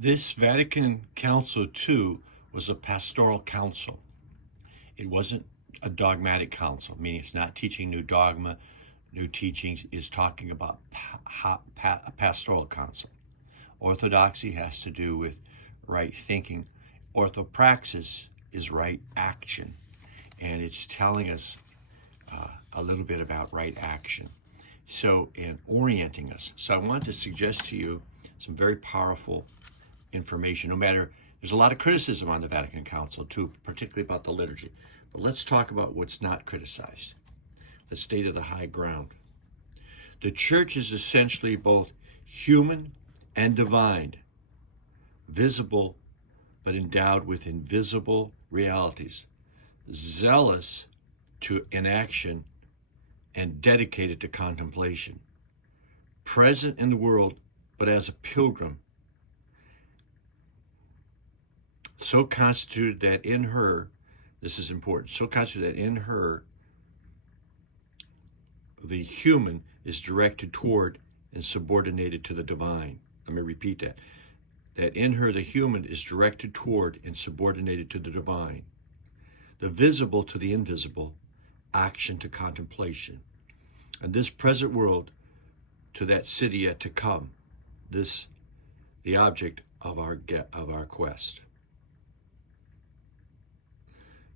This Vatican Council II was a pastoral council. It wasn't a dogmatic council, meaning it's not teaching new dogma, new teachings. It's talking about a pastoral council. Orthodoxy has to do with right thinking. OrthoPraxis is right action, and it's telling us a little bit about right action. So, and orienting us. So I want to suggest to you some very powerful information. No matter, there's a lot of criticism on the Vatican Council too, particularly about the liturgy. But let's talk about what's not criticized. Let's stay to the high ground. The church is essentially both human and divine, visible but endowed with invisible realities, zealous to inaction and dedicated to contemplation, present in the world but as a pilgrim, so constituted that in her, this is important, so constituted that in her, the human is directed toward and subordinated to the divine. Let me repeat that. That in her, the human is directed toward and subordinated to the divine. The visible to the invisible, action to contemplation. And this present world to that city yet to come. This, the object of our quest.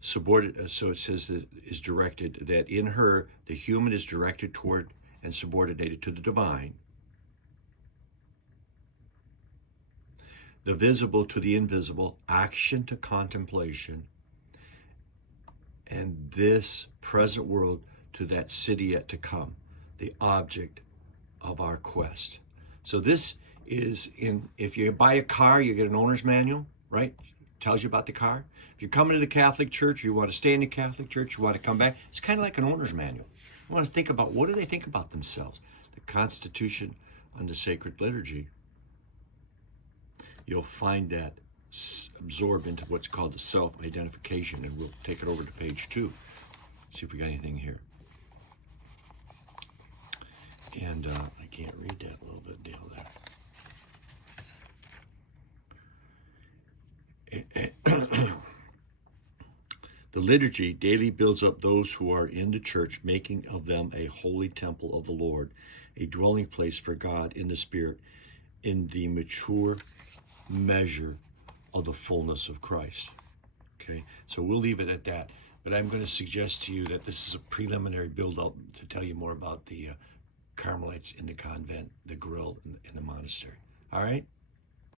So it says that is directed, that in her, the human is directed toward and subordinated to the divine. The visible to the invisible, action to contemplation. And this present world to that city yet to come, the object of our quest. So this is if you buy a car, you get an owner's manual, right? Tells you about the car. If you're coming to the Catholic Church, you want to stay in the Catholic Church, you want to come back, it's kind of like an owner's manual. You want to think about, what do they think about themselves? The Constitution on the Sacred Liturgy, you'll find that absorbed into what's called the self-identification, and we'll take it over to page 2. See if we got anything here. And I can't read that a little bit down there. The liturgy daily builds up those who are in the church, making of them a holy temple of the Lord, a dwelling place for God in the Spirit, in the mature measure of the fullness of Christ. Okay, so we'll leave it at that. But I'm going to suggest to you that this is a preliminary build-up to tell you more about the Carmelites in the convent, the grill, and the monastery. All right?